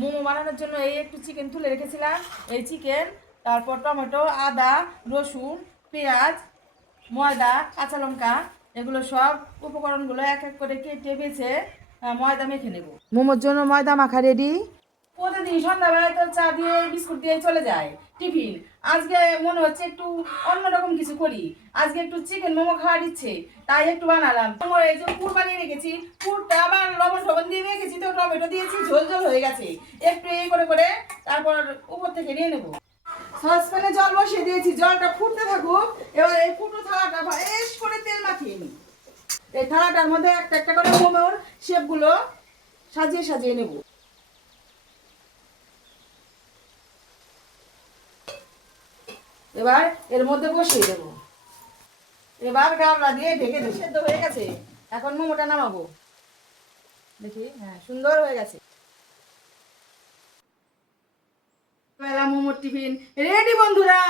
মোমো বানানোর জন্য এই একটু চিকেন তুলে রেখেছিলাম। এই চিকেন, তারপর টমেটো, আদা, রসুন, পেঁয়াজ, ময়দা, কাঁচা লঙ্কা, এগুলো সব উপকরণগুলো এক এক করে কেটে বেছে ময়দা মেখে নেব। মোমোর জন্য ময়দা মাখা রেডি। প্রতিদিন সন্ধ্যাবেলায় তো চা দিয়ে বিস্কুট দিয়ে চলে যায় টিফিন। আজকে মনে হচ্ছে একটু অন্যরকম কিছু করি। আজকে একটু চিকেন মোমো খাওয়ার ইচ্ছে, তাই একটু বানালাম। মোমো এই যে পুর বানিয়ে রেখেছি, পুরটা আবার লবণ টবণ দিয়ে রেখেছি, তো টমেটো দিয়েছি, ঝোল ঝোল হয়ে গেছে। একটু এই করে করে তারপর উপর থেকে নিয়ে নেবো। সসপ্যানে জল বসিয়ে দিয়েছি, জলটা ফুটতে থাকুক। এবার এই ফুটো থালাটা বেশ করে তেল মাখিয়ে নিই। এই থালাটার মধ্যে একটা একটা করে মোমোর শেপগুলো সাজিয়ে সাজিয়ে নেব। এবার এর মধ্যে বসিয়ে দেবো। এবার গামলা দিয়ে ঢেকে দেবো। সেদ্ধ হয়ে গেছে, এখন মোমোটা নামাবো। দেখি, হ্যাঁ, সুন্দর হয়ে গেছে। বেলা মোমোর টিফিন রেডি বন্ধুরা।